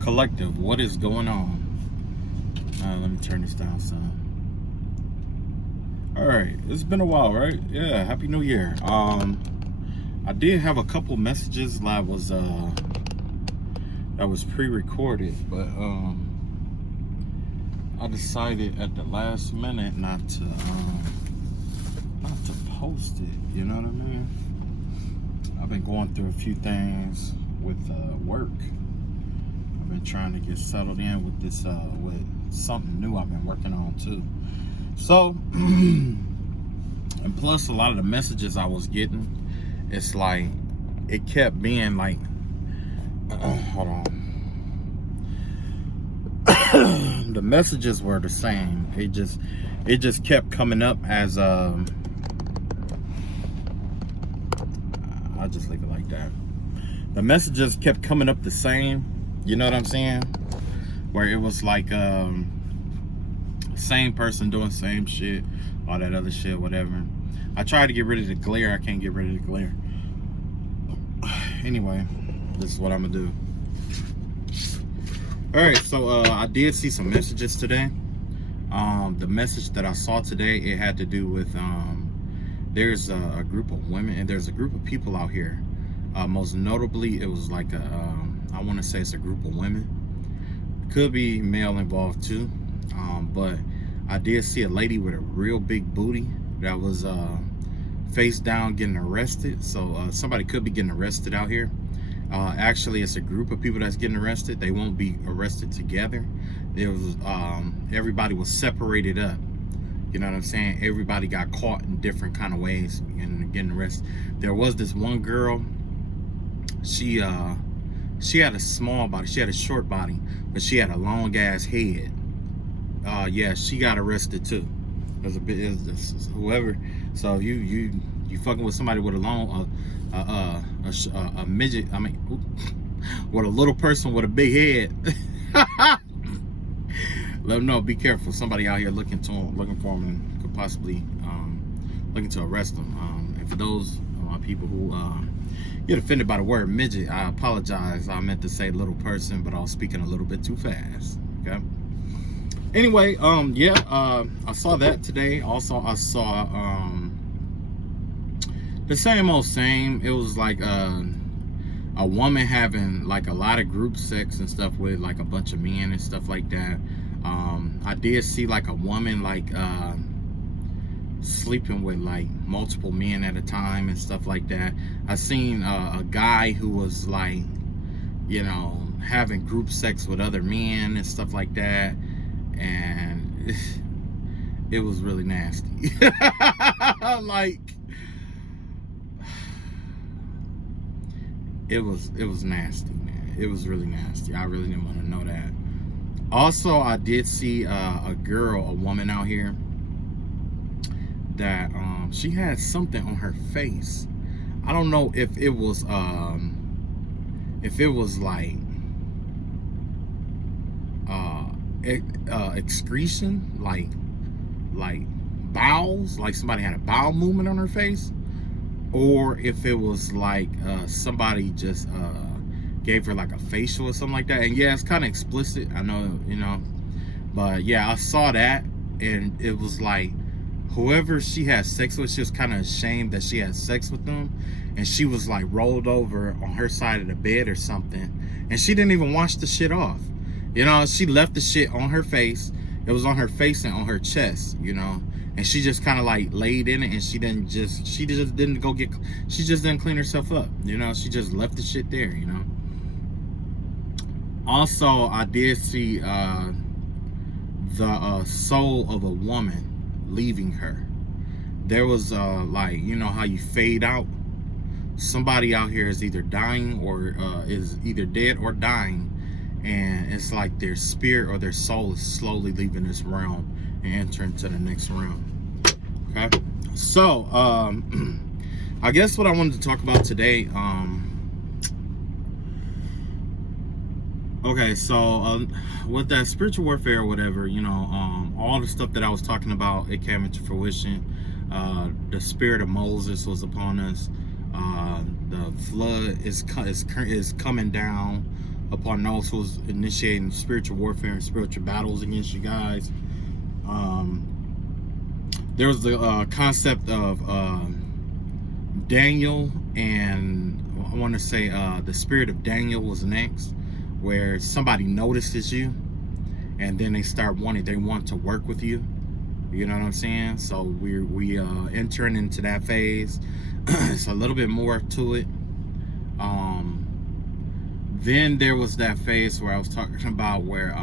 Collective, what is going on? Let me turn this down some. All right, it's been a while, right? Yeah, happy new year. I did have a couple messages that was pre-recorded, but I decided at the last minute not to post it. You know what I mean? I've been going through a few things with work. I've been trying to get settled in with this with something new I've been working on too. So, and plus a lot of the messages I was getting, it's like it kept being like, hold on. The messages were the same. It just kept coming up as I'll just leave it like that. The messages kept coming up the same. You know what I'm saying? Where it was like same person doing same shit, all that other shit, whatever. I tried to get rid of the glare. I can't get rid of the glare. Anyway, this is what I'm gonna do. All right, so I did see some messages today. The message that I saw today, it had to do with there's a group of women and there's a group of people out here. Most notably, it was like I want to say it's a group of women. Could be male involved too, but I did see a lady with a real big booty that was face down getting arrested. So somebody could be getting arrested out here. Actually, it's a group of people that's getting arrested. They won't be arrested together. There was everybody was separated up. You know what I'm saying? Everybody got caught in different kind of ways and getting arrested. There was this one girl. She had a small body. She had a short body, but she had a long ass head. Yeah, she got arrested too. There's a bit whoever. So you fucking with somebody with a long a midget. I mean, with a little person with a big head. Let them know. Be careful. Somebody out here looking for them and could possibly looking to arrest them. And for those people who get offended by the word midget, I apologize. I meant to say little person, but I was speaking a little bit too fast. Okay. Anyway, I saw that today. Also, I saw the same old same. It was like a woman having like a lot of group sex and stuff with like a bunch of men and stuff like that. I did see like a woman like sleeping with like multiple men at a time and stuff like that. I seen a guy who was like, you know, having group sex with other men and stuff like that, and it was really nasty. Like it was nasty, man. It was really nasty. I really didn't want to know that. Also, I did see a woman out here that she had something on her face. I don't know if it was like excretion, like bowels, like somebody had a bowel movement on her face, or if it was like somebody just gave her like a facial or something like that. And yeah, it's kind of explicit, I know, you know, but yeah, I saw that, and it was like whoever she had sex with, she was kind of ashamed that she had sex with them, and she was like rolled over on her side of the bed or something, and she didn't even wash the shit off. You know, she left the shit on her face. It was on her face and on her chest, you know, and she just kind of like laid in it, and she just didn't clean herself up, you know. She just left the shit there, you know. Also, I did see the soul of a woman leaving her. There was like, you know how you fade out? Somebody out here is either dying or is either dead or dying, and it's like their spirit or their soul is slowly leaving this realm and entering to the next realm. Okay, so I guess what I wanted to talk about today, okay, so with that spiritual warfare or whatever, you know, all the stuff that I was talking about, it came into fruition. The spirit of Moses was upon us. The flood is coming down. upon those who's initiating spiritual warfare and spiritual battles against you guys. There was the concept of Daniel, and I want to say the spirit of Daniel was next, where somebody notices you and then they want to work with you. You know what I'm saying? So we entering into that phase. It's a little bit more to it. Then there was that phase where I was talking about where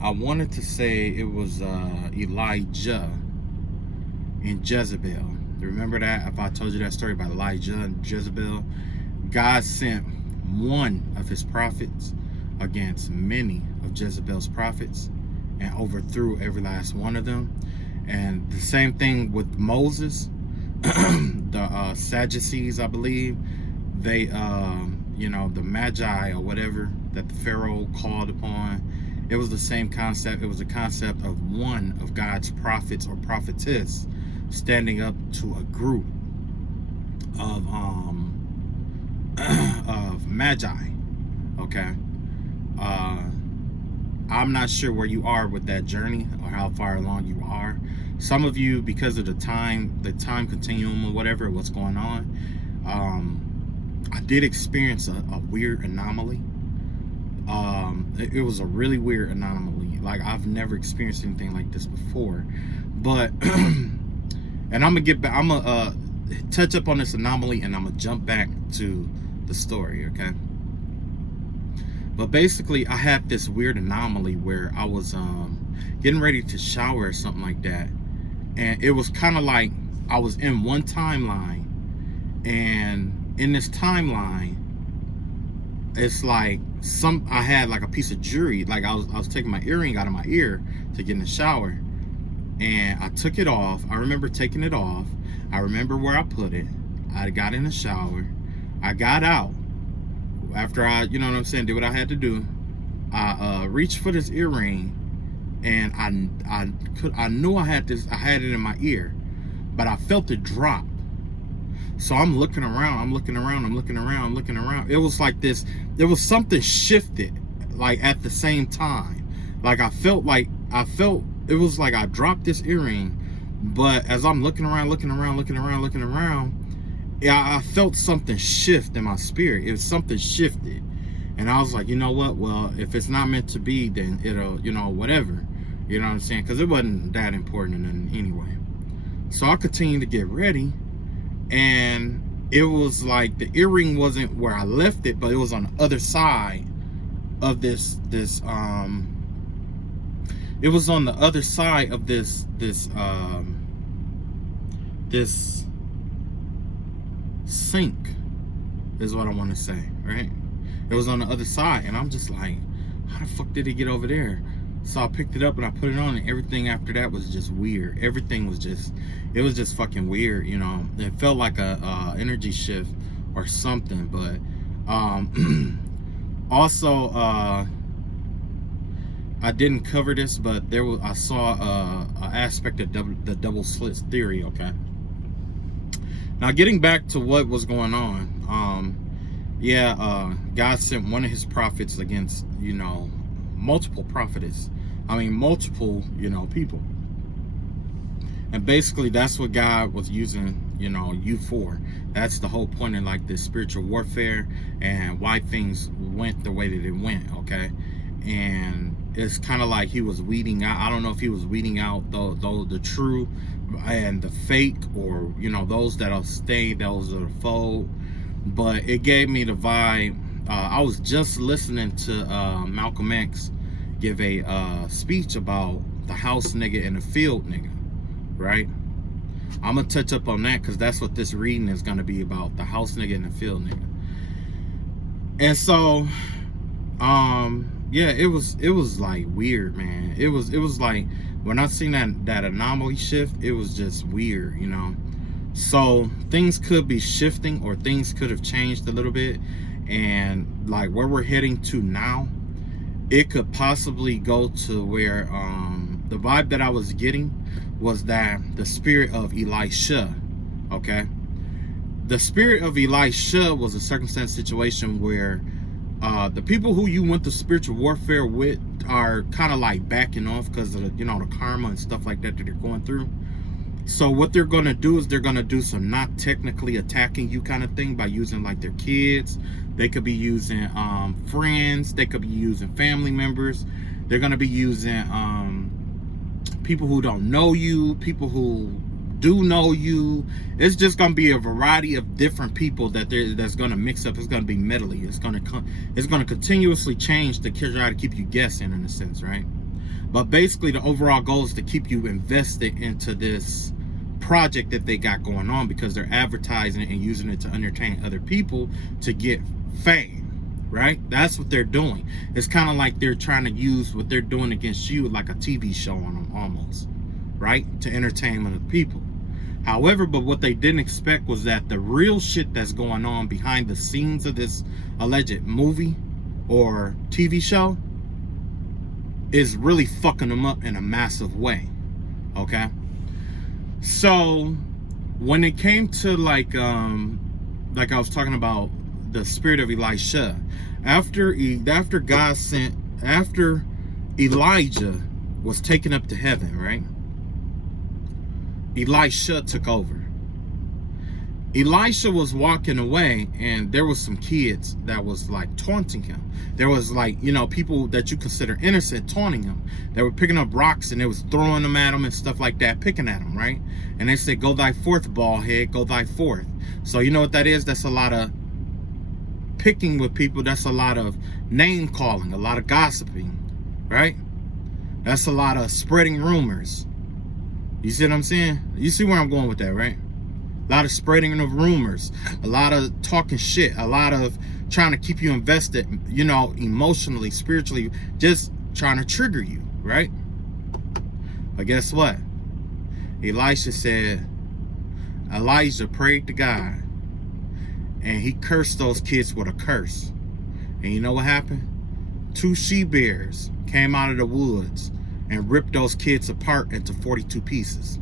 I wanted to say it was Elijah and Jezebel. Remember that? If I told you that story about Elijah and Jezebel, God sent one of his prophets against many of Jezebel's prophets and overthrew every last one of them. And the same thing with Moses. The Sadducees, I believe, they the Magi or whatever that the Pharaoh called upon, it was the same concept. It was the concept of one of God's prophets or prophetess standing up to a group of Magi. Okay. I'm not sure where you are with that journey or how far along you are. Some of you, because of the time continuum or whatever, what's going on, I did experience a weird anomaly. It was a really weird anomaly. Like, I've never experienced anything like this before. But and I'm gonna touch up on this anomaly, and I'm gonna jump back to the story, okay? But basically, I had this weird anomaly where I was getting ready to shower or something like that, and it was kind of like I was in one timeline, and in this timeline, it's like I had like a piece of jewelry. Like I was taking my earring out of my ear to get in the shower, and I took it off. I remember taking it off. I remember where I put it. I got in the shower. I got out. After I, you know what I'm saying, did what I had to do. I reached for this earring, and I knew I had it in my ear, but I felt it drop. So I'm looking around, It was like this, there was something shifted, like at the same time. Like I felt it was like I dropped this earring, but as I'm looking around, I felt something shift in my spirit. It was something shifted. And I was like, you know what? Well, if it's not meant to be, then it'll, whatever. You know what I'm saying? Because it wasn't that important anyway. So I continued to get ready. And it was like the earring wasn't where I left it, but it was on the other side of this it was on the other side of this sink, is what I want to say, right? It was on the other side, and I'm just like, how the fuck did it get over there? So I picked it up and I put it on, and everything after that was just weird. Everything was just, it was just fucking weird, It felt like a energy shift or something. But also I didn't cover this, but I saw an aspect of the double slits theory. Okay. Now getting back to what was going on, God sent one of his prophets against, multiple prophetess. Multiple, people. And basically that's what God was using, you for. That's the whole point in like this spiritual warfare and why things went the way that it went, okay? And it's kind of like he was weeding out. I don't know if he was weeding out the true and the fake, or those that'll stay, those that'll fold. But it gave me the vibe. I was just listening to Malcolm X give a speech about the house nigga and the field nigga, right? I'm gonna touch up on that because that's what this reading is gonna be about, the house nigga and the field nigga. And so it was like weird, man. It was like when I seen that anomaly shift, it was just weird, So things could be shifting, or things could have changed a little bit, and like where we're heading to now, it could possibly go to where the vibe that I was getting was that the spirit of Elisha, okay, The spirit of Elisha was a circumstance situation where the people who you went to spiritual warfare with are kind of like backing off because of the, you know, the karma and stuff like that they're going through. So what they're going to do is they're going to do some not technically attacking you kind of thing by using like their kids. They could be using friends. They could be using family members. They're going to be using people who don't know you, people who do know you. It's just going to be a variety of different people that's going to mix up. It's going to be medley. It's going to continuously change to try to keep you guessing in a sense, right? But basically the overall goal is to keep you invested into this project that they got going on, because they're advertising it and using it to entertain other people to get fame, right? That's what they're doing. It's kind of like they're trying to use what they're doing against you like a TV show on them almost, right? To entertain other people. However, but what they didn't expect was that the real shit that's going on behind the scenes of this alleged movie or TV show is really fucking them up in a massive way, okay? So when it came to like I was talking about the spirit of Elisha, after Elijah was taken up to heaven, right? Elisha took over. Elisha was walking away, and there was some kids that was like taunting him. There was like, you know, people that you consider innocent taunting him. They were picking up rocks and they was throwing them at him and stuff like that, picking at him, right? And they said, "Go thy forth, bald head, go thy forth." So you know what that is? That's a lot of picking with people. That's a lot of name calling, a lot of gossiping, right? That's a lot of spreading rumors. You see what I'm saying? You see where I'm going with that, right? A lot of spreading of rumors, a lot of talking shit, a lot of trying to keep you invested, you know, emotionally, spiritually, just trying to trigger you, right? But guess what? Elijah prayed to God, and he cursed those kids with a curse. And you know what happened? 2 she-bears came out of the woods and ripped those kids apart into 42 pieces,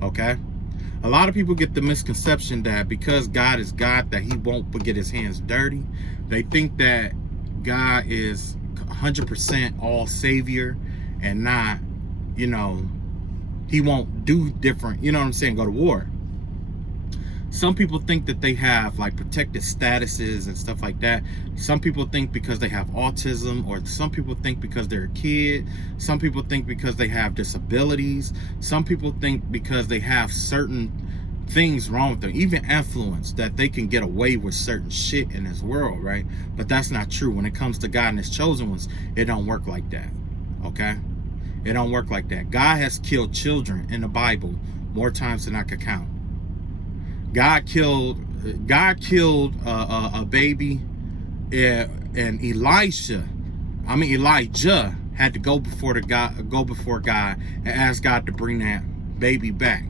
okay? A lot of people get the misconception that because God is God, that he won't get his hands dirty. They think that God is 100% all savior and not, you know, he won't do different, you know what I'm saying, go to war. Some people think that they have like protected statuses and stuff like that. Some people think because they have autism, or some people think because they're a kid. Some people think because they have disabilities. Some people think because they have certain things wrong with them, even influence, that they can get away with certain shit in this world, right? But that's not true. When it comes to God and his chosen ones, it don't work like that, okay? It don't work like that. God has killed children in the Bible more times than I could count. God killed a baby, and Elijah had to go before God and ask God to bring that baby back.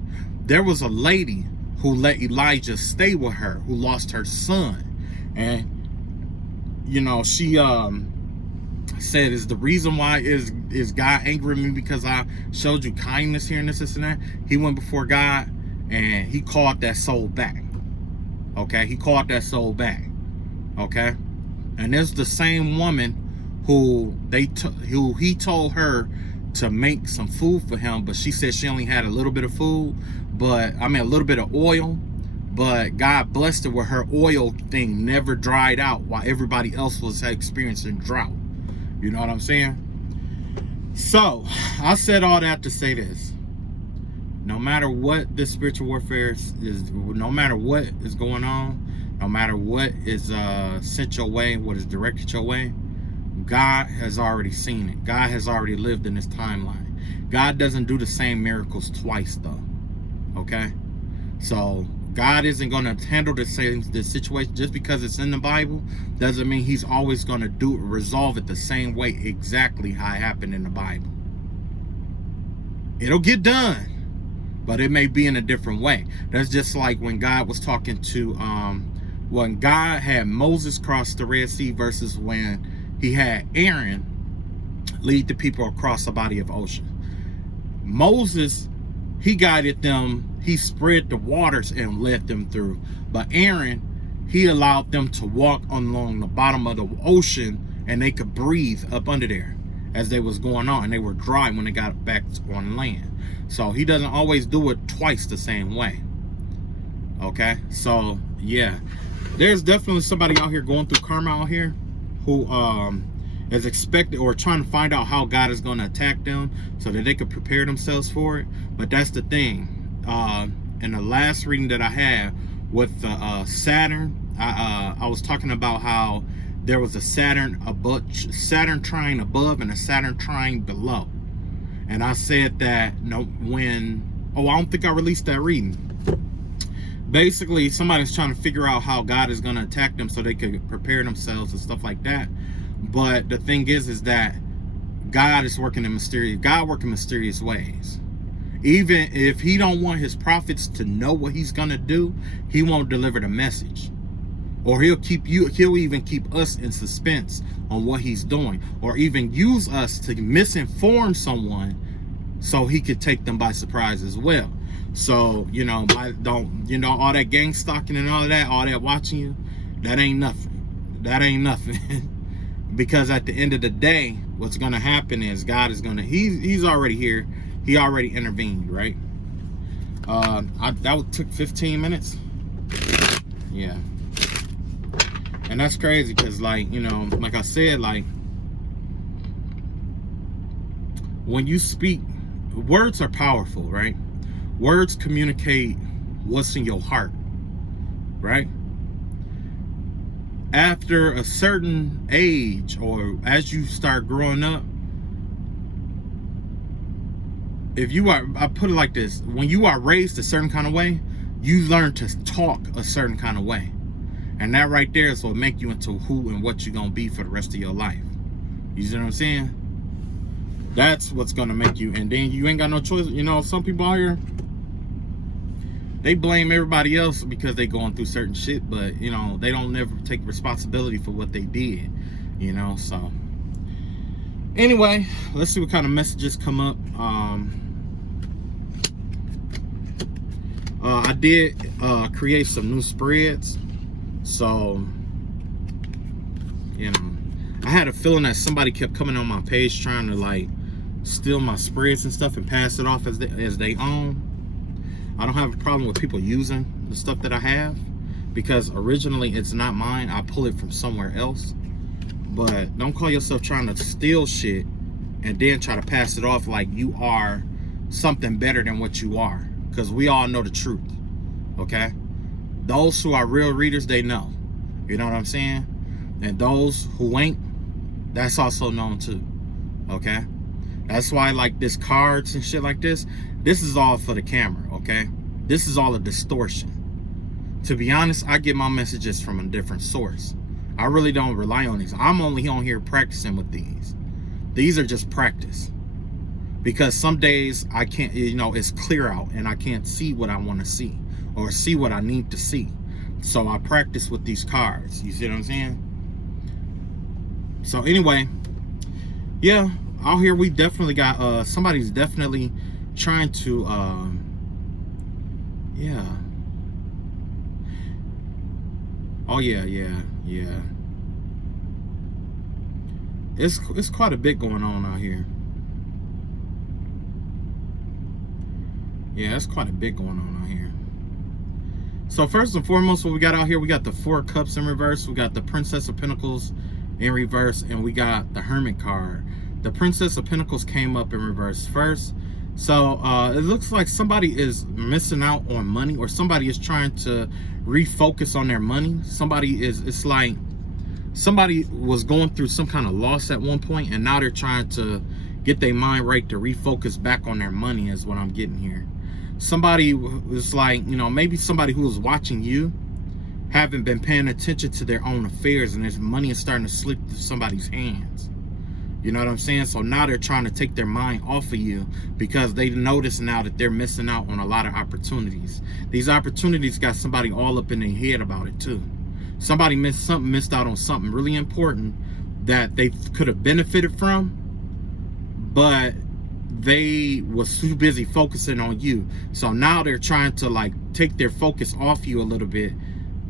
There was a lady who let Elijah stay with her, who lost her son, and you know, she said, "Is the reason why is God angry with me because I showed you kindness here and this and that?" He went before God and he called that soul back. Okay, he called that soul back. Okay, and there's the same woman who he told her to make some food for him, but she said she only had a little bit of food, a little bit of oil, but God blessed her where her oil thing never dried out while everybody else was experiencing drought. You know what I'm saying? So I said all that to say this: no matter what this spiritual warfare is, no matter what is going on, no matter what is sent your way, what is directed your way, God has already seen it. God has already lived in this timeline. God doesn't do the same miracles twice, though. Okay? So God isn't going to handle the situation just because it's in the Bible. Doesn't mean he's always going to resolve it the same way, exactly how it happened in the Bible. It'll get done, but it may be in a different way. That's just like when God was talking to, when God had Moses cross the Red Sea versus when he had Aaron lead the people across the body of ocean. Moses he guided them, he spread the waters and led them through. But Aaron, he allowed them to walk along the bottom of the ocean, and they could breathe up under there as they was going on, and they were dry when they got back on land. So he doesn't always do it twice the same way. Okay, so yeah, there's definitely somebody out here going through karma out here who is expected or trying to find out how God is going to attack them so that they could prepare themselves for it. But that's the thing. In the last reading that I had with Saturn, I was talking about how there was a Saturn trine above and a Saturn trine below. And I said that I don't think I released that reading. Basically, somebody's trying to figure out how God is going to attack them so they could prepare themselves and stuff like that. But the thing is that God working in mysterious ways. Even if he don't want his prophets to know what he's going to do, he won't deliver the message. Or he'll even keep us in suspense on what he's doing, or even use us to misinform someone so he could take them by surprise as well. So, all that gang stalking and all that watching you, that ain't nothing. That ain't nothing. Because at the end of the day, what's going to happen is God is going to, he's already here. He already intervened, right? That took 15 minutes. Yeah. And that's crazy because, like I said, like, when you speak, words are powerful, right? Words communicate what's in your heart, right? After a certain age, or as you start growing up, I put it like this: when you are raised a certain kind of way, you learn to talk a certain kind of way. And that right there is what make you into who and what you're going to be for the rest of your life. You see what I'm saying? That's what's going to make you. And then you ain't got no choice. Some people out here, they blame everybody else because they going through certain shit. But, they don't never take responsibility for what they did. So. Anyway, let's see what kind of messages come up. I did create some new spreads. So, I had a feeling that somebody kept coming on my page trying to, like, steal my spreads and stuff and pass it off as they own. I don't have a problem with people using the stuff that I have, because originally it's not mine. I pull it from somewhere else. But don't call yourself trying to steal shit and then try to pass it off like you are something better than what you are, because we all know the truth. Okay? Those who are real readers, they know. You know what I'm saying? And those who ain't, that's also known too. Okay? That's why, like, this cards and shit like this is all for the camera, okay? This is all a distortion. To be honest, I get my messages from a different source. I really don't rely on these. I'm only on here practicing with these. These are just practice. Because some days I can't, it's clear out and I can't see what I want to see, or see what I need to see. So I practice with these cards. You see what I'm saying? So anyway, yeah, out here we definitely got somebody's definitely trying to yeah. Oh yeah. It's quite a bit going on out here. Yeah, it's quite a bit going on out here. So first and foremost, what we got out here, we got the Four of Cups in reverse, we got the Princess of Pentacles in reverse, and we got the Hermit card. The Princess of Pentacles came up in reverse first. So it looks like somebody is missing out on money, or somebody is trying to refocus on their money. It's like somebody was going through some kind of loss at one point, and now they're trying to get their mind right to refocus back on their money, is what I'm getting here. Somebody was like, maybe somebody who was watching you haven't been paying attention to their own affairs, and this money is starting to slip through somebody's hands. You know what I'm saying? So now they're trying to take their mind off of you because they notice now that they're missing out on a lot of opportunities. These opportunities got somebody all up in their head about it too. Somebody missed out on something really important that they could have benefited from, but they was too busy focusing on you. So now they're trying to like take their focus off you a little bit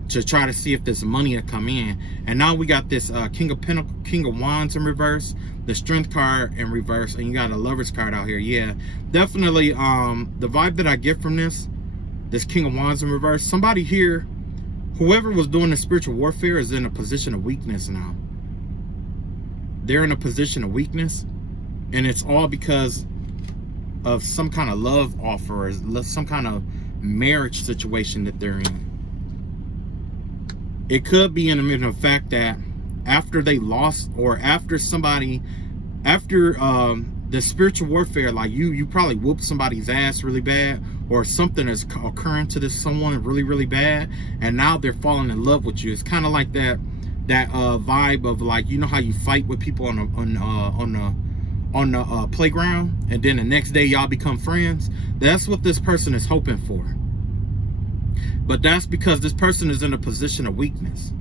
to try to see if there's money to come in. And now we got this King of Wands in reverse, the Strength card in reverse, and you got a Lover's card out here. Yeah, definitely the vibe that I get from this King of Wands in reverse, somebody here, whoever was doing the spiritual warfare, is in a position of weakness now. They're in a position of weakness, and it's all because of some kind of love offer or some kind of marriage situation that they're in. It could be in the fact that after they lost, or after somebody, after the spiritual warfare, like you probably whooped somebody's ass really bad, or something is occurring to this someone really, really bad, and now they're falling in love with you. It's kind of like that vibe of, like, you know how you fight with people on the playground, and then the next day y'all become friends. That's what this person is hoping for. But that's because this person is in a position of weakness.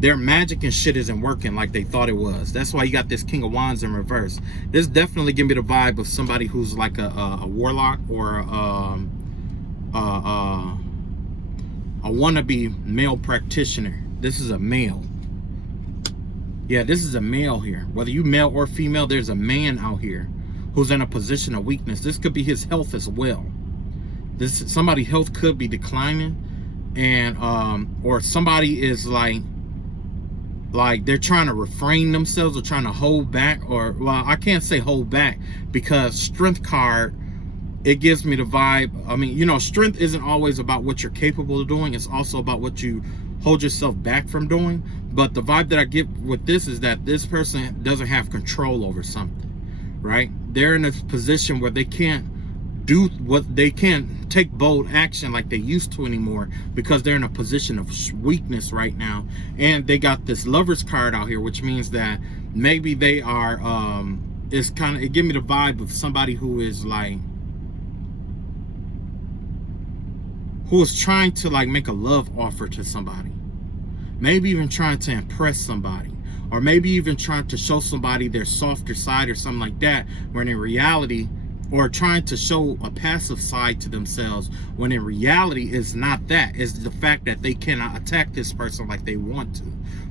Their magic and shit isn't working like they thought it was. That's why you got this King of Wands in reverse. This definitely give me the vibe of somebody who's like a warlock, or a wannabe male practitioner. This is a male. Yeah, this is a male here. Whether you male or female, there's a man out here who's in a position of weakness. This could be his health as well. Somebody's health could be declining, and or somebody is like they're trying to refrain themselves, or trying to hold back, or, well, I can't say hold back, because Strength card, it gives me the vibe. I mean, you know, strength isn't always about what you're capable of doing. It's also about what you hold yourself back from doing. But the vibe that I get with this is that this person doesn't have control over something, right? They're in a position where they can't they can't take bold action like they used to anymore, because they're in a position of weakness right now. And they got this Lover's card out here, which means that maybe they are it give me the vibe of somebody who is trying to like make a love offer to somebody, maybe even trying to impress somebody, or maybe even trying to show somebody their softer side or something like that, when in reality, or trying to show a passive side to themselves, when in reality it's not that. It's the fact that they cannot attack this person like they want to.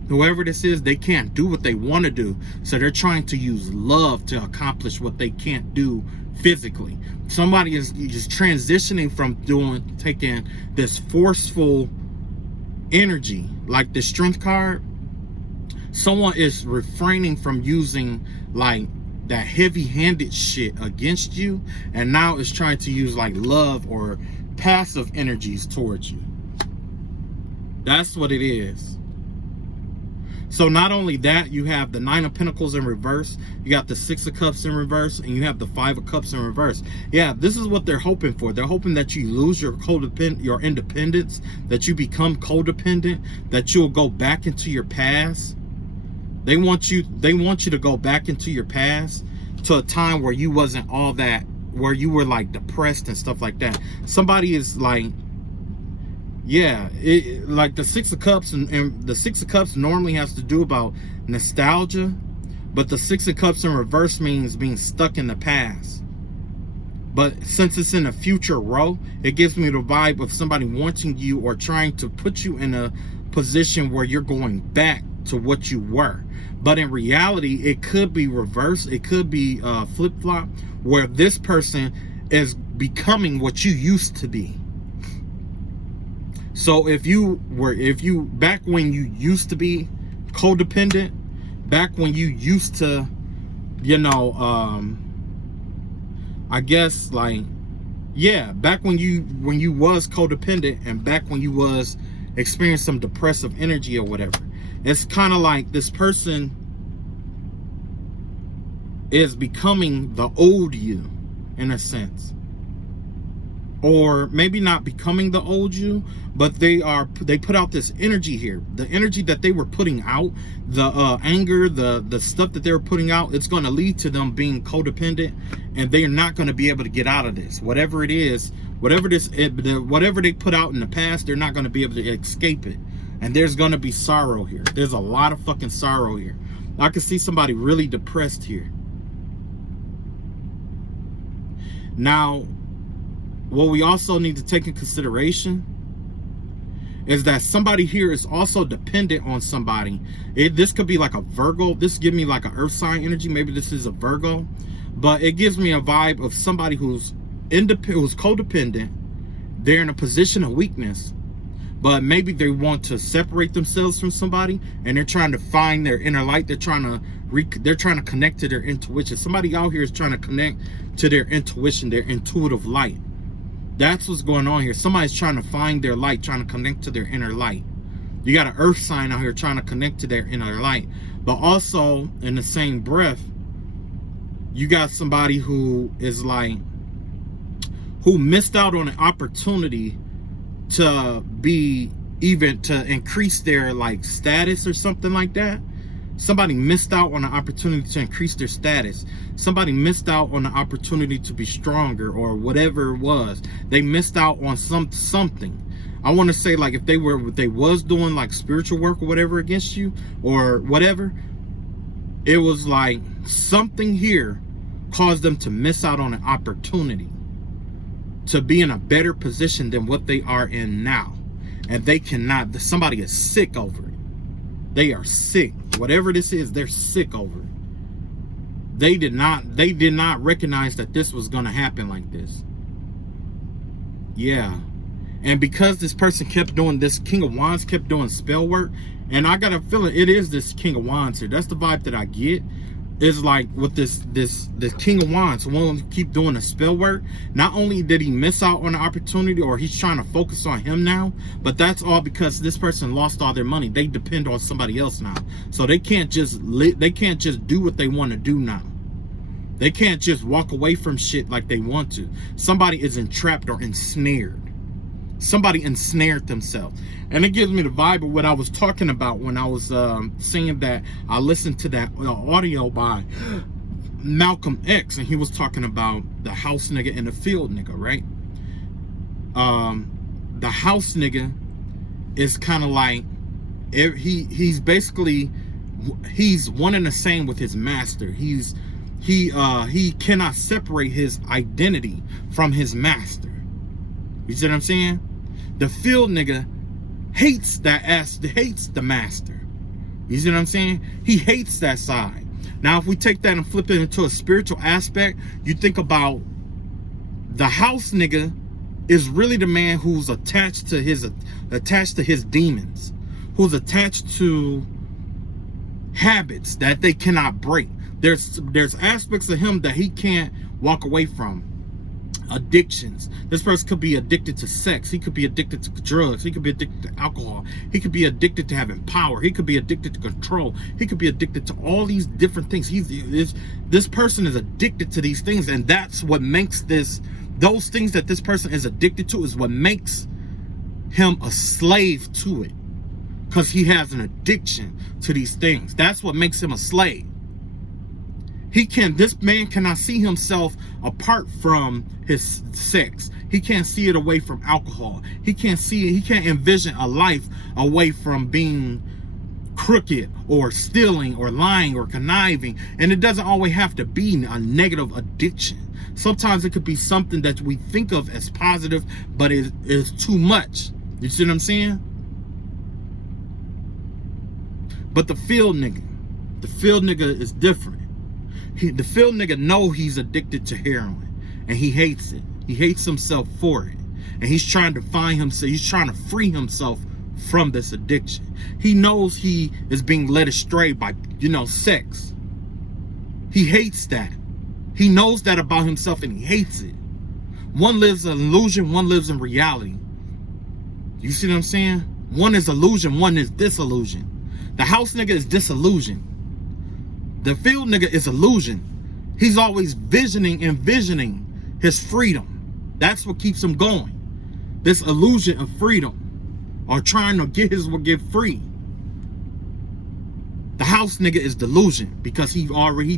Whoever this is, they can't do what they want to do, so they're trying to use love to accomplish what they can't do physically. Somebody is just transitioning from taking this forceful energy, like the Strength card. Someone is refraining from using like that heavy-handed shit against you, and now is trying to use like love or passive energies towards you. That's what it is. So not only that, you have the Nine of Pentacles in reverse, you got the Six of Cups in reverse, and you have the Five of Cups in reverse. Yeah, this is what they're hoping for. They're hoping that you lose your independence, that you become codependent, that you'll go back into your past. They want you to go back into your past, to a time where you wasn't all that, where you were like depressed and stuff like that. Somebody is like, yeah, like the Six of Cups, and the Six of Cups normally has to do about nostalgia, but the Six of Cups in reverse means being stuck in the past. But since it's in a future row, it gives me the vibe of somebody wanting you, or trying to put you in a position where you're going back to what you were. But in reality, it could be reverse. It could be flip-flop, where this person is becoming what you used to be. So if you back when you used to be codependent, back when you used to, you know, I guess like, yeah, back when you was codependent, and back when you was experiencing some depressive energy or whatever. It's kind of like this person is becoming the old you, in a sense. Or maybe not becoming the old you, but they put out this energy here. The energy that they were putting out, the anger, the stuff that they were putting out, it's going to lead to them being codependent, and they are not going to be able to get out of this. Whatever it is, whatever they put out in the past, they're not going to be able to escape it. And there's going to be sorrow here. There's a lot of fucking sorrow here. I can see somebody really depressed here. Now, what we also need to take in consideration is that somebody here is also dependent on somebody. This could be like a Virgo. This give me like an earth sign energy. Maybe this is a Virgo, but it gives me a vibe of somebody who's independent, who's codependent. They're in a position of weakness, but maybe they want to separate themselves from somebody, and they're trying to find their inner light. They're trying to connect to their intuition. Somebody out here is trying to connect to their intuition, their intuitive light. That's what's going on here. Somebody's trying to find their light, trying to connect to their inner light. You got an earth sign out here trying to connect to their inner light. But also, in the same breath, you got somebody who is like, who missed out on an opportunity to increase their like status or something like that. Somebody missed out on an opportunity to increase their status. Somebody missed out on the opportunity to be stronger, or whatever it was. They missed out on something. I want to say, like, if they was doing like spiritual work or whatever against you or whatever, it was like something here caused them to miss out on an opportunity to be in a better position than what they are in now. And they cannot, somebody is sick over it. They are sick. Whatever this is, they're sick over it. They did not recognize that this was going to happen like this. Yeah. And because this person kept doing this, King of Wands kept doing spell work, and I got a feeling it is this King of Wands here. That's the vibe that I get. Is like with this King of Wands, won't keep doing the spell work. Not only did he miss out on the opportunity, or he's trying to focus on him now, but that's all because this person lost all their money. They depend on somebody else now, so they can't just do what they want to do now. They can't just walk away from shit like they want to. Somebody is entrapped or ensnared. Somebody ensnared themselves. And it gives me the vibe of what I was talking about when I was saying that I listened to that audio by Malcolm X, and he was talking about the house nigga and the field nigga, right? The house nigga is kind of like, he's basically, he's one and the same with his master. He cannot separate his identity from his master. You see what I'm saying? The field nigga hates hates the master. You see what I'm saying? He hates that side. Now, if we take that and flip it into a spiritual aspect, you think about the house nigga is really the man who's attached to his demons, who's attached to habits that they cannot break. There's aspects of him that he can't walk away from. Addictions. This person could be addicted to sex. He could be addicted to drugs. He could be addicted to alcohol. He could be addicted to having power. He could be addicted to control. He could be addicted to all these different things. This person is addicted to these things, and that's what makes those things that this person is addicted to is what makes him a slave to it, because he has an addiction to these things. That's what makes him a slave. This man cannot see himself apart from his sex. He can't see it away from alcohol. He can't envision a life away from being crooked or stealing or lying or conniving. And it doesn't always have to be a negative addiction. Sometimes it could be something that we think of as positive, but it is too much. You see what I'm saying? But the field nigga is different. The field nigga know he's addicted to heroin, and he hates it. He hates himself for it, and he's trying to find himself. He's trying to free himself from this addiction. He knows he is being led astray by, sex. He hates that. He knows that about himself, and he hates it. One lives in illusion, one lives in reality. You see what I'm saying? One is illusion, one is disillusion. The house nigga is disillusioned. The field nigga is illusion. He's always envisioning his freedom. That's what keeps him going. This illusion of freedom, or trying to get free. The house nigga is delusion because he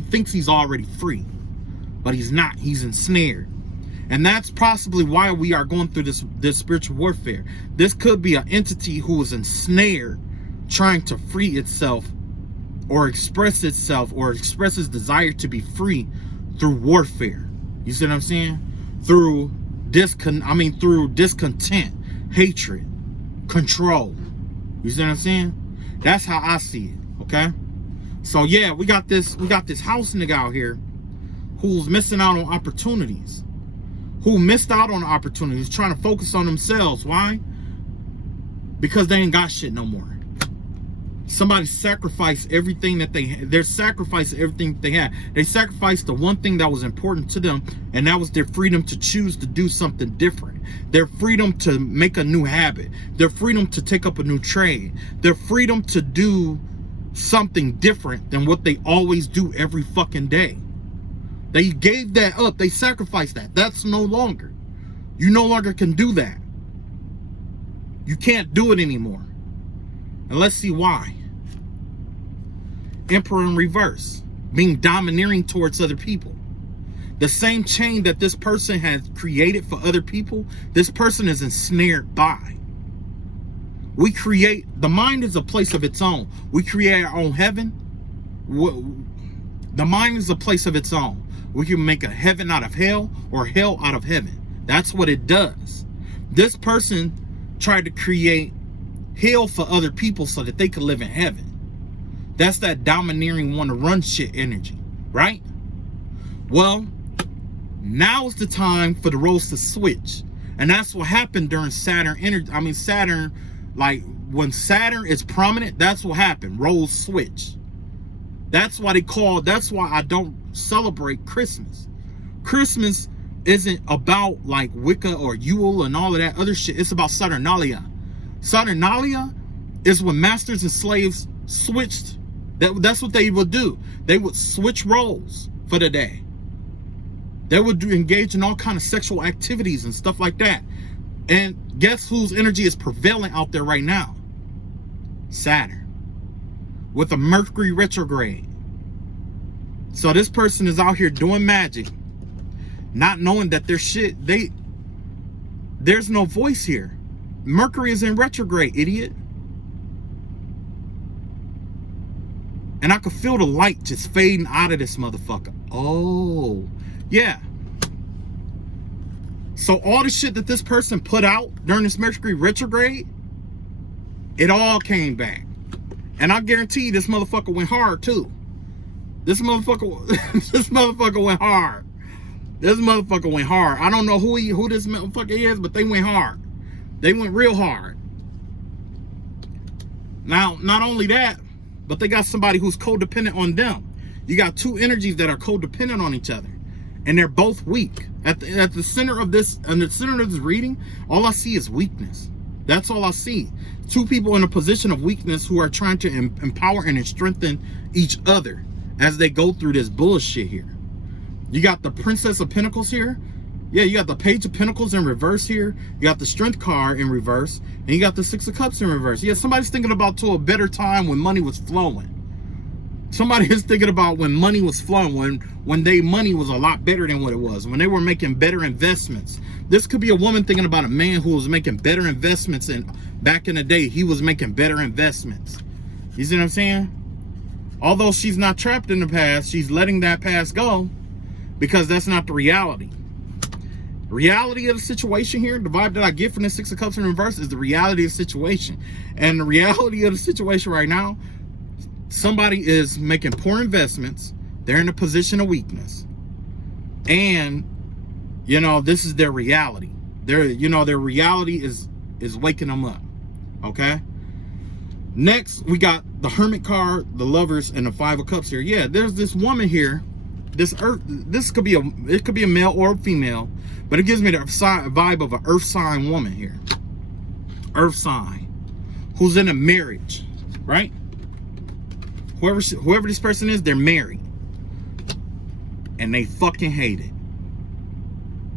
thinks he's already free, but he's not. He's ensnared. And that's possibly why we are going through this spiritual warfare. This could be an entity who is ensnared, trying to free itself, or express itself, or express its desire to be free through warfare. You see what I'm saying? through discontent, hatred, control. You see what I'm saying? That's how I see it. Okay. So yeah, we got this house nigga out here who's missing out on opportunities. Who missed out on opportunities, trying to focus on themselves. Why? Because they ain't got shit no more. Somebody sacrificed everything that they're sacrificing everything they had. They sacrificed the one thing that was important to them, and that was their freedom to choose to do something different. Their freedom to make a new habit. Their freedom to take up a new trade. Their freedom to do something different than what they always do every fucking day. They gave that up. They sacrificed that. That's no longer. You no longer can do that. You can't do it anymore. And let's see why. Emperor in reverse, being domineering towards other people. The same chain that this person has created for other people, this person is ensnared by. We create, the mind is a place of its own. We create our own heaven. The mind is a place of its own. We can make a heaven out of hell or hell out of heaven. That's what it does. This person tried to create hell for other people so that they could live in heaven. That's that domineering, want to run shit energy, right? Well, now is the time for the roles to switch. And that's what happened during Saturn energy. I mean, Saturn, like when Saturn is prominent, that's what happened. Roles switch. That's why I don't celebrate Christmas. Christmas isn't about like Wicca or Yule and all of that other shit. It's about Saturnalia. Saturnalia is when masters and slaves switched. That's what they would do. They would switch roles for the day. They would engage in all kind of sexual activities and stuff like that. And guess whose energy is prevalent out there right now? Saturn. With a Mercury retrograde. So this person is out here doing magic, not knowing that there's no voice here. Mercury is in retrograde, idiot. And I could feel the light just fading out of this motherfucker. Oh, yeah. So all the shit that this person put out during this Mercury retrograde, it all came back. And I guarantee you this motherfucker went hard too. This motherfucker went hard. This motherfucker went hard. I don't know who this motherfucker is, but they went hard. They went real hard. Now, not only that, but they got somebody who's codependent on them. You got two energies that are codependent on each other, and they're both weak. At the center of this, reading, all I see is weakness. That's all I see. Two people in a position of weakness who are trying to empower and strengthen each other as they go through this bullshit here. You got the Princess of Pentacles here. Yeah, you got the Page of Pentacles in reverse here. You got the Strength card in reverse. And you got the Six of Cups in reverse. Yeah, somebody's thinking about to a better time when money was flowing. Somebody is thinking about when money was flowing, when money was a lot better than what it was, when they were making better investments. This could be a woman thinking about a man who was making better investments, and back in the day, he was making better investments. You see what I'm saying? Although she's not trapped in the past, she's letting that past go because that's not the reality. Reality of the situation here, the vibe that I get from the Six of Cups in reverse is the reality of the situation. And the reality of the situation right now, somebody is making poor investments. They're in a position of weakness. And, this is their reality. Their reality is waking them up. Okay? Next, we got the Hermit card, the Lovers, and the Five of Cups here. Yeah, there's this woman here. It could be a male or a female, but it gives me the vibe of an earth sign woman here. Earth sign. Who's in a marriage, right? Whoever this person is, they're married. And they fucking hate it.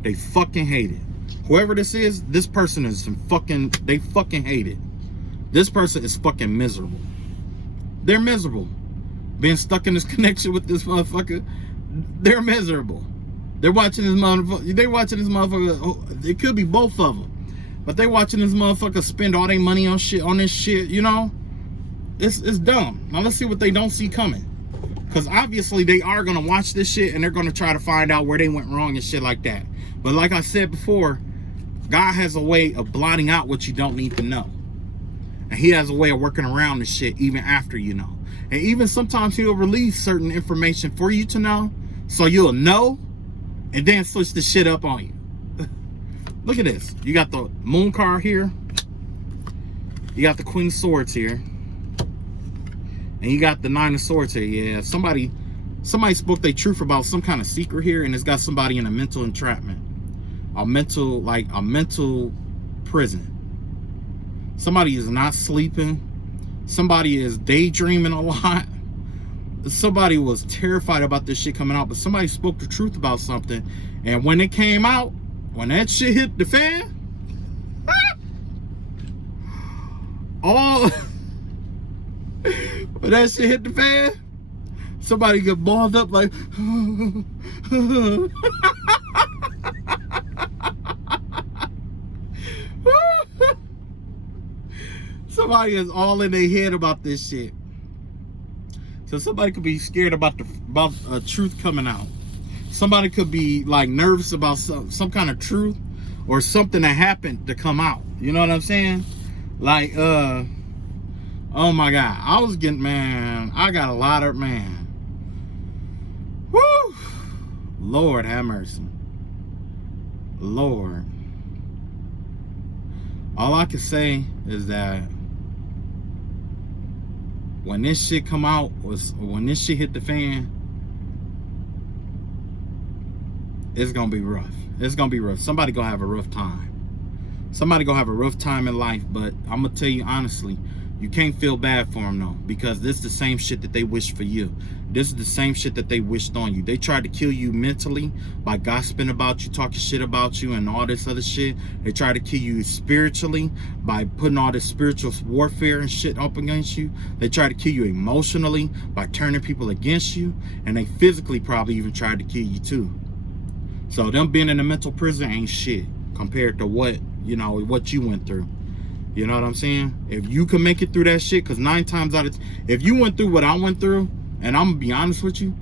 They fucking hate it. Whoever this is, this person is they fucking hate it. This person is fucking miserable. They're miserable. Being stuck in this connection with this motherfucker, they're miserable. They're watching this motherfucker. It could be both of them. But they watching this motherfucker spend all their money on this shit, It's dumb. Now let's see what they don't see coming. Because obviously they are going to watch this shit and they're going to try to find out where they went wrong and shit like that. But like I said before, God has a way of blotting out what you don't need to know. And he has a way of working around this shit even after you know. And even sometimes he'll release certain information for you to know, so you'll know, and then switch the shit up on you. Look at this. You got the moon card here. You got the Queen of Swords here. And you got the Nine of Swords here. Yeah, somebody spoke their truth about some kind of secret here, and it's got somebody in a mental entrapment. A mental prison. Somebody is not sleeping. Somebody is daydreaming a lot. Somebody was terrified about this shit coming out, but somebody spoke the truth about something. And when it came out, when that shit hit the fan, when that shit hit the fan, somebody get balled up like, somebody is all in their head about this shit. So somebody could be scared about truth coming out. Somebody could be like nervous about some kind of truth or something that happened to come out. You know what I'm saying? Like, oh my God. I got a lot of, woo! Lord have mercy. Lord. All I can say is that when this shit come out, when this shit hit the fan, it's gonna be rough. It's gonna be rough. Somebody gonna have a rough time. Somebody gonna have a rough time in life, but I'm gonna tell you honestly, you can't feel bad for them though, because this is the same shit that they wish for you. This is the same shit that they wished on you. They tried to kill you mentally by gossiping about you, talking shit about you, and all this other shit. They tried to kill you spiritually by putting all this spiritual warfare and shit up against you. They tried to kill you emotionally by turning people against you, and they physically probably even tried to kill you too. So them being in a mental prison ain't shit compared to what you went through. You know what I'm saying? If you can make it through that shit, because 9 times out of 10, if you went through what I went through, and I'm gonna be honest with you,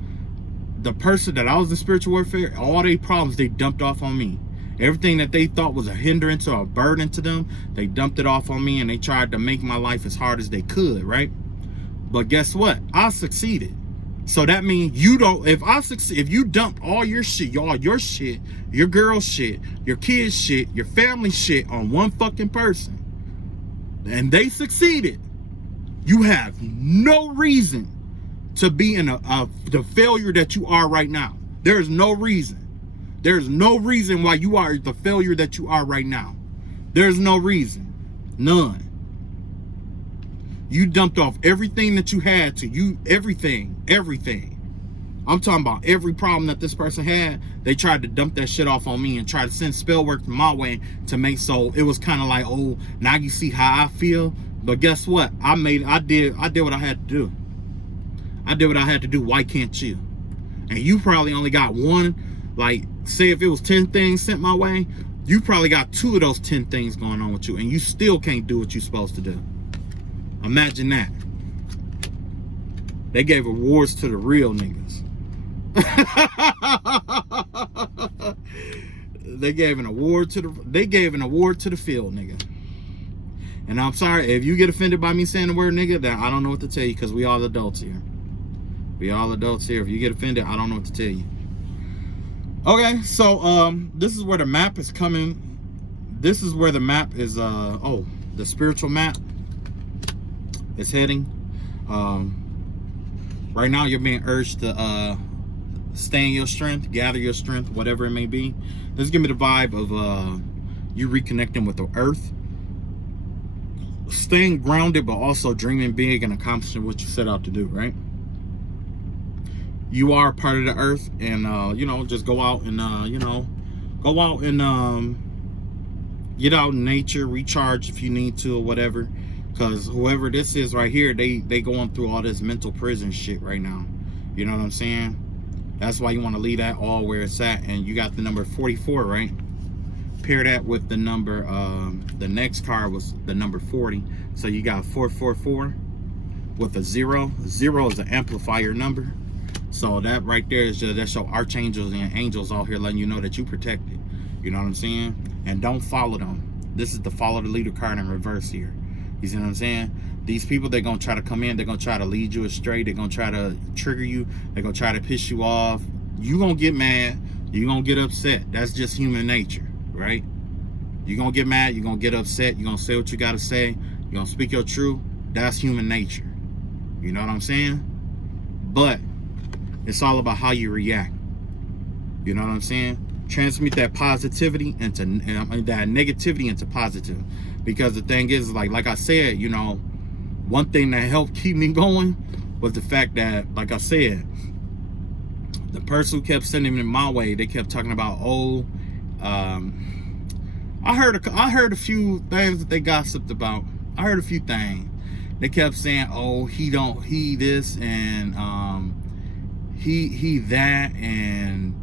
the person that I was in spiritual warfare, all their problems they dumped off on me. Everything that they thought was a hindrance or a burden to them, they dumped it off on me, and they tried to make my life as hard as they could, right? But guess what? I succeeded. So that means if you dump all your shit, your shit, your girl's shit, your kid's shit, your family shit on one fucking person, and they succeeded, you have no reason to be in the failure that you are right now. There is no reason. There's no reason why you are the failure that you are right now. There's no reason. None. You dumped off everything that you had to. Everything. I'm talking about every problem that this person had. They tried to dump that shit off on me and try to send spell work my way to make so it was kind of like, oh, now you see how I feel. But guess what? I did what I had to do. I did what I had to do. Why can't you? And you probably only got one. Like, say if it was 10 things sent my way, you probably got 2 of those 10 things going on with you, and you still can't do what you're supposed to do. Imagine that. They gave awards to the real niggas. They gave an award to the field nigga. And I'm sorry if you get offended by me saying the word nigga, then I don't know what to tell you, because we all adults here. We all adults here. If you get offended, I don't know what to tell you. Okay, so this is where the map is coming. This is where the map is the spiritual map is heading. Right now you're being urged to stay in your strength, gather your strength, whatever it may be. This is giving me the vibe of you reconnecting with the earth, staying grounded, but also dreaming big and accomplishing what you set out to do, right? You are part of the earth, and just go out and get out in nature, recharge if you need to or whatever. Because whoever this is right here, they going through all this mental prison shit right now. You know what I'm saying? That's why you want to leave that all where it's at. And you got the number 44, right? Pair that with the number, the next card was the number 40. So you got 444 with a 0. 0 is an amplifier number. So that right there is just, that's your archangels and angels out here letting you know that you protected. You know what I'm saying? And don't follow them. This is the follow the leader card in reverse here. You see what I'm saying? These people, they're going to try to come in. They're going to try to lead you astray. They're going to try to trigger you. They're going to try to piss you off. You're going to get mad. You're going to get upset. That's just human nature, right? You're going to get mad. You're going to get upset. You're going to say what you got to say. You're going to speak your truth. That's human nature. You know what I'm saying? But it's all about how you react. You know what I'm saying? Transmute that positivity into that negativity into positive. Because the thing is, like I said, you know, one thing that helped keep me going was the fact that, like I said, the person who kept sending me my way, they kept talking about, oh, I heard a few things that they gossiped about. I heard a few things. They kept saying, oh, he this and he that, and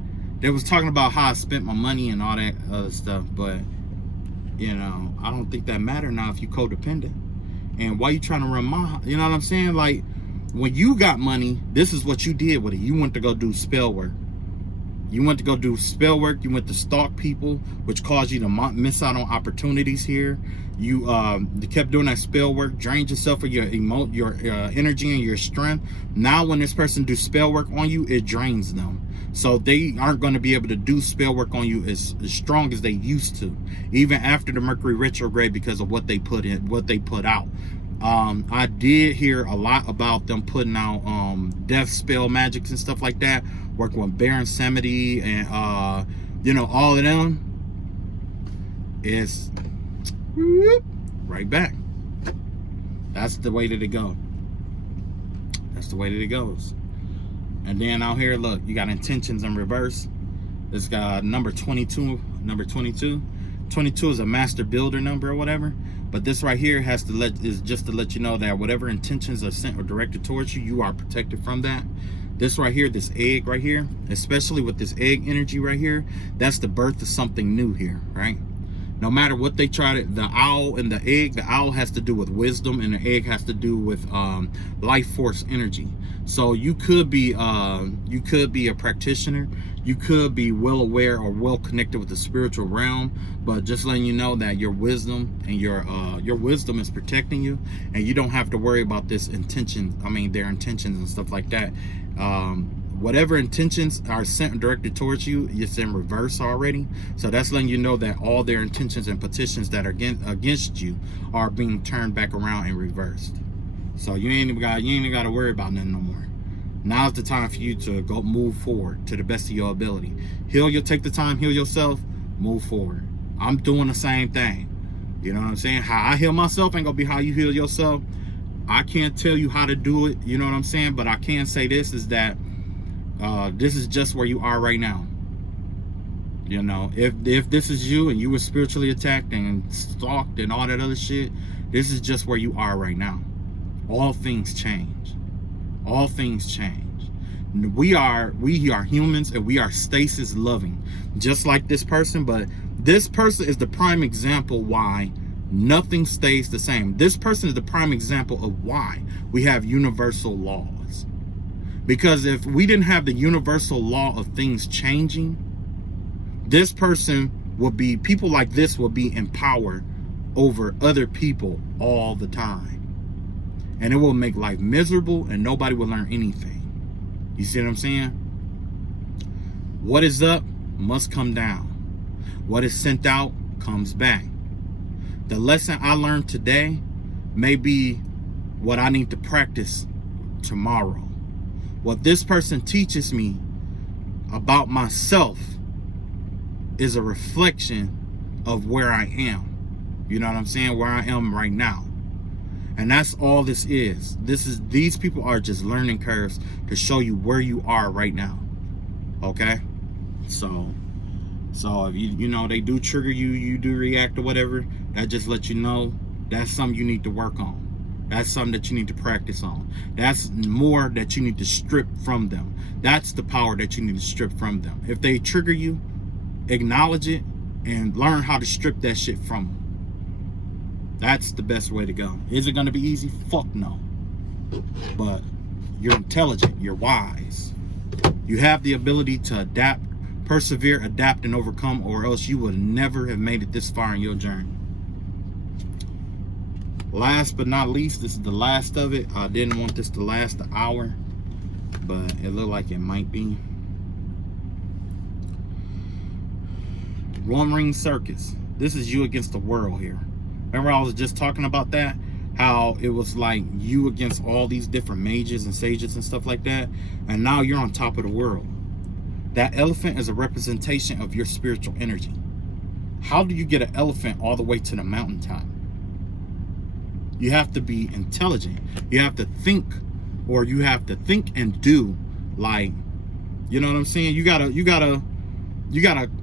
they was talking about how I spent my money and all that other stuff. But you know, I don't think that matter now if you codependent. And why you trying to run my, you know what I'm saying? Like, when you got money, this is what you did with it. You went to go do spell work. You went to go do spell work. You went to stalk people, which caused you to miss out on opportunities here. You kept doing that spell work, drained yourself of your energy and your strength. Now when this person do spell work on you, it drains them. So they aren't going to be able to do spell work on you as strong as they used to, even after the Mercury retrograde, because of what they put in, what they put out. I did hear a lot about them putting out death spell magics and stuff like that, working with Baron Samedi and you know, all of them. It's right back. That's the way that it goes. That's the way that it goes. And then out here, look, you got intentions in reverse. This got number 22. Number 22. 22 is a master builder number or whatever. But this right here is just to let you know that whatever intentions are sent or directed towards you, you are protected from that. This right here, this egg right here, especially with this egg energy right here, that's the birth of something new here, right? No matter what they try to, the owl and the egg, the owl has to do with wisdom and the egg has to do with life force energy. So you could be a practitioner, you could be well aware or well connected with the spiritual realm, but just letting you know that your wisdom and your wisdom is protecting you, and you don't have to worry about this intention. I mean, their intentions and stuff like that. Whatever intentions are sent and directed towards you, it's in reverse already. So that's letting you know that all their intentions and petitions that are against you are being turned back around and reversed. So you ain't even got to worry about nothing no more. Now's the time for you to go move forward to the best of your ability. Take the time, heal yourself, move forward. I'm doing the same thing. You know what I'm saying? How I heal myself ain't gonna be how you heal yourself. I can't tell you how to do it, you know what I'm saying? But I can say this is that this is just where you are right now. You know, if this is you and you were spiritually attacked and stalked and all that other shit, this is just where you are right now. All things change. All things change. We are humans, and we are stasis loving, just like this person. But this person is the prime example why nothing stays the same. This person is the prime example of why we have universal laws. Because if we didn't have the universal law of things changing, this person would be, people like this will be in power over other people all the time. And it will make life miserable and nobody will learn anything. You see what I'm saying? What is up must come down. What is sent out comes back. The lesson I learned today may be what I need to practice tomorrow. What this person teaches me about myself is a reflection of where I am. You know what I'm saying? Where I am right now. And that's all this is. These people are just learning curves to show you where you are right now. Okay? So if you know they do trigger you, you do react or whatever, that just lets you know that's something you need to work on. That's something that you need to practice on. That's more that you need to strip from them. That's the power that you need to strip from them. If they trigger you, acknowledge it and learn how to strip that shit from them. That's the best way to go. Is it going to be easy? Fuck no. But you're intelligent. You're wise. You have the ability to adapt, persevere, adapt, and overcome, or else you would never have made it this far in your journey. Last but not least, this is the last of it. I didn't want this to last an hour, but it looked like it might be. One Ring Circus. This is you against the world here. Remember I was just talking about that? How it was like you against all these different mages and sages and stuff like that. And now you're on top of the world. That elephant is a representation of your spiritual energy. How do you get an elephant all the way to the mountaintop? You have to be intelligent. You have to think, or you have to think and do, like, you know what I'm saying? You gotta,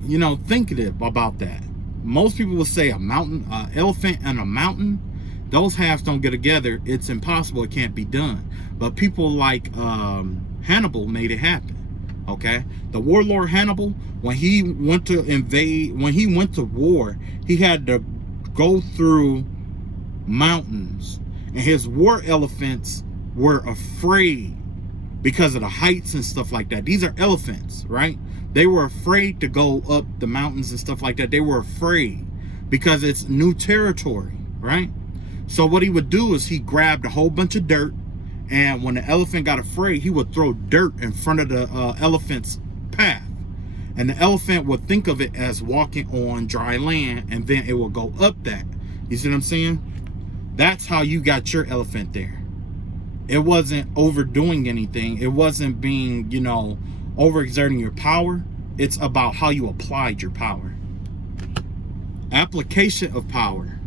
you know, think about that. Most people will say a mountain, elephant and a mountain, those halves don't get together. It's impossible. It can't be done. But people like Hannibal made it happen. Okay, the warlord Hannibal, when he went to invade, when he went to war, he had to go through mountains, and his war elephants were afraid because of the heights and stuff like that. These are elephants, right? They were afraid to go up the mountains and stuff like that. They were afraid because it's new territory, right? So what he would do is he grabbed a whole bunch of dirt, and when the elephant got afraid, he would throw dirt in front of the elephant's path, and the elephant would think of it as walking on dry land, and then it will go up that. You see what I'm saying? That's how you got your elephant there. It wasn't overdoing anything. It wasn't being, you know, overexerting your power. It's about how you applied your power. Application of power.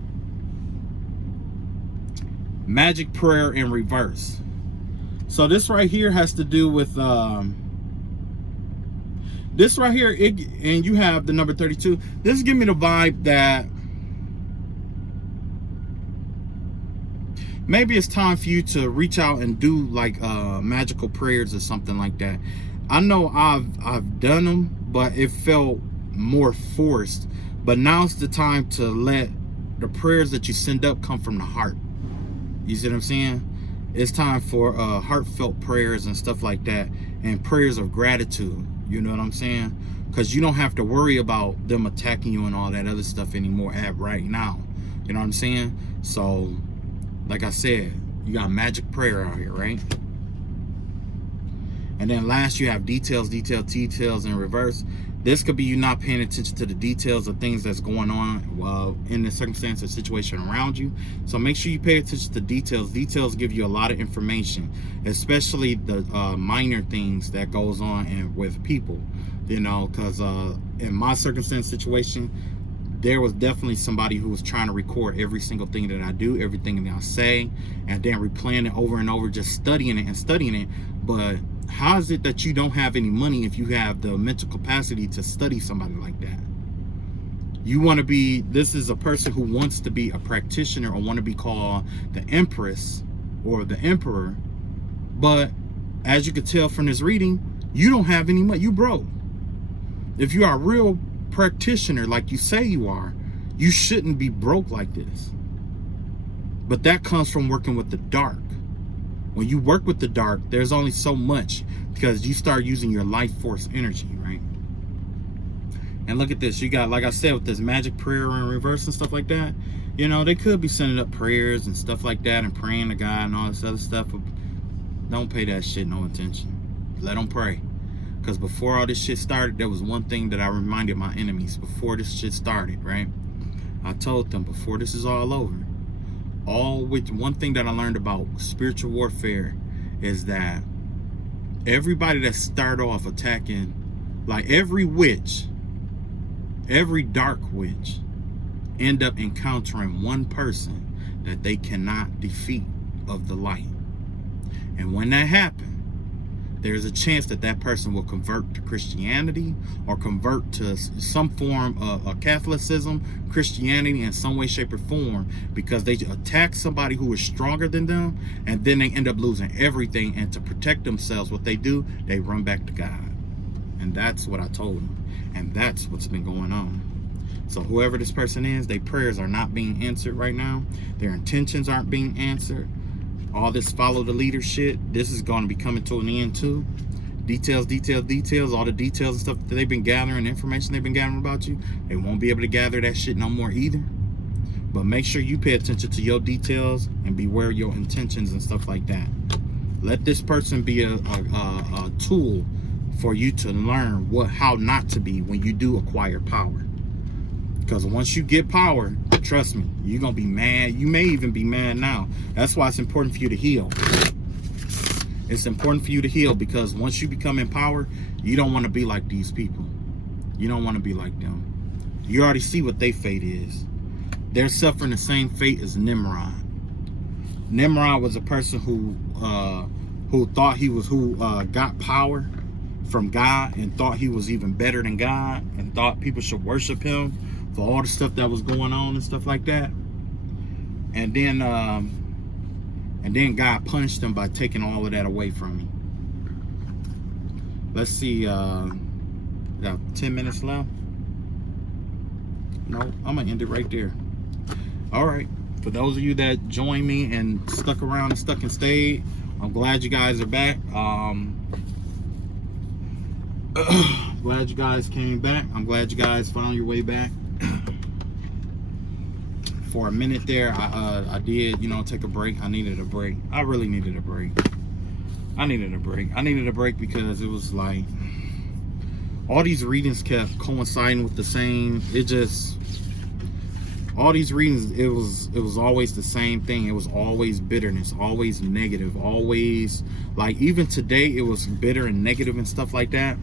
Magic prayer in reverse. So this right here has to do with this right here, and you have the number 32. This gives me the vibe that maybe it's time for you to reach out and do like magical prayers or something like that. I know I've done them, but it felt more forced. But now's the time to let the prayers that you send up come from the heart. You see what I'm saying? It's time for heartfelt prayers and stuff like that, and prayers of gratitude. You know what I'm saying? Because you don't have to worry about them attacking you and all that other stuff anymore right now. You know what I'm saying? So, like I said, you got magic prayer out here, right? And then last, you have details in reverse. This could be you not paying attention to the details of things that's going on in the circumstance or situation around you. So make sure you pay attention to details. Details give you a lot of information, especially the minor things that goes on with people, you know, because in my circumstance situation, there was definitely somebody who was trying to record every single thing that I do, everything that I say, and then replaying it over and over, just studying it. But how is it that you don't have any money if you have the mental capacity to study somebody like that? You want to be, this is a person who wants to be a practitioner or want to be called the Empress or the Emperor. But as you could tell from this reading, you don't have any money. You broke. If you are a real practitioner like you say you are, you shouldn't be broke like this. But that comes from working with the dark. When you work with the dark, there's only so much, because you start using your life force energy, right? And look at this. You got, like I said, with this magic prayer in reverse and stuff like that, you know, they could be sending up prayers and stuff like that and praying to God and all this other stuff. But don't pay that shit no attention. Let them pray. Because before all this shit started, there was one thing that I reminded my enemies before this shit started, right? I told them, before this is all over, one thing that I learned about spiritual warfare is that everybody that start off attacking, like every witch, every dark witch, end up encountering one person that they cannot defeat of the light. And when that happens, there's a chance that that person will convert to Christianity or convert to some form of Catholicism, Christianity in some way, shape, or form, because they attack somebody who is stronger than them, and then they end up losing everything. And to protect themselves, what they do, they run back to God. And that's what I told them. And that's what's been going on. So whoever this person is, their prayers are not being answered right now. Their intentions aren't being answered. All this follow the leader shit, this is going to be coming to an end too. details, all the details and stuff that they've been gathering, information they've been gathering about you, they won't be able to gather that shit no more either. But make sure you pay attention to your details and beware your intentions and stuff like that. Let this person be a tool for you to learn how not to be when you do acquire power. Because once you get power, trust me, you're gonna be mad. You may even be mad now. That's why it's important for you to heal. It's important for you to heal, because once you become in power, you don't want to be like these people. You don't want to be like them. You already see what their fate is. They're suffering the same fate as Nimrod. Nimrod was a person who thought he was got power from God and thought he was even better than God and thought people should worship him for all the stuff that was going on and stuff like that. And then God punished him by taking all of that away from him. Let's see, got 10 minutes left. No, I'm gonna end it right there. All right, for those of you that joined me and stuck around and stuck and stayed, I'm glad you guys are back. Glad you guys came back. I'm glad you guys found your way back. For a minute there, I did, take a break. I needed a break. I really needed a break. I needed a break because it was like all these readings kept coinciding with the same. All these readings, it was always the same thing. It was always bitterness, always negative, always, like, even today it was bitter and negative and stuff like that.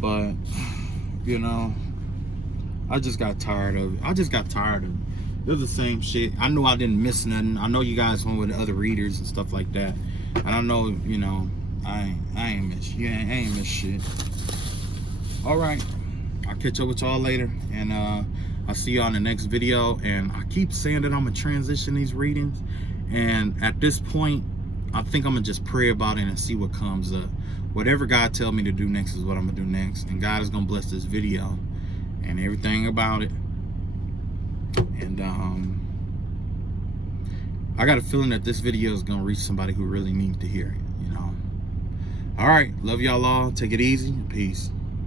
But I just got tired of it. It was the same shit. I knew I didn't miss nothing. I know you guys went with other readers and stuff like that, and I know, I ain't miss shit. All right, I'll catch up with y'all later, and I'll see y'all in the next video. And I keep saying that I'm gonna transition these readings, and at this point I think I'm gonna just pray about it and see what comes up. Whatever God tell me to do next is what I'm gonna do next, and God is gonna bless this video and everything about it. And I got a feeling that this video is gonna reach somebody who really needs to hear it. All right, love y'all all. Take it easy. Peace.